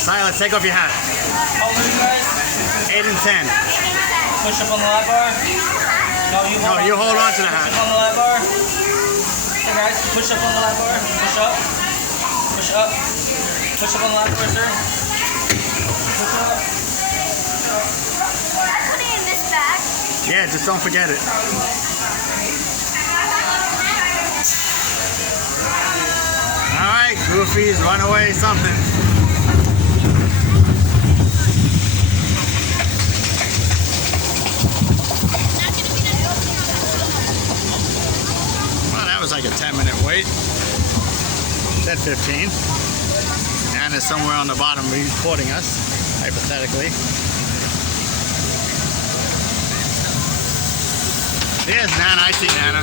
Silas, take off your hat. How old are you guys? 8 and 10. Push up on the lap bar. No, You hold on to the hat. Push up on the lap bar. Hey guys, push up on the lap bar. Push up. Push up. Push up on the lap bar, sir. Push up. Can I put it in this bag? Yeah, just don't forget it. Alright, Goofy's Runaway something. Well, that was like a 10-minute wait. Said 15. Nana's somewhere on the bottom recording us, hypothetically. There's Nana, I see Nana.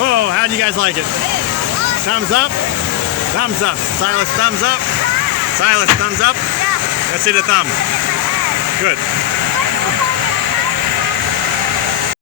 Whoa, how'd you guys like it? Thumbs up? Thumbs up. Silas, thumbs up. Silas, thumbs up. Yeah. Let's see the thumb. Good.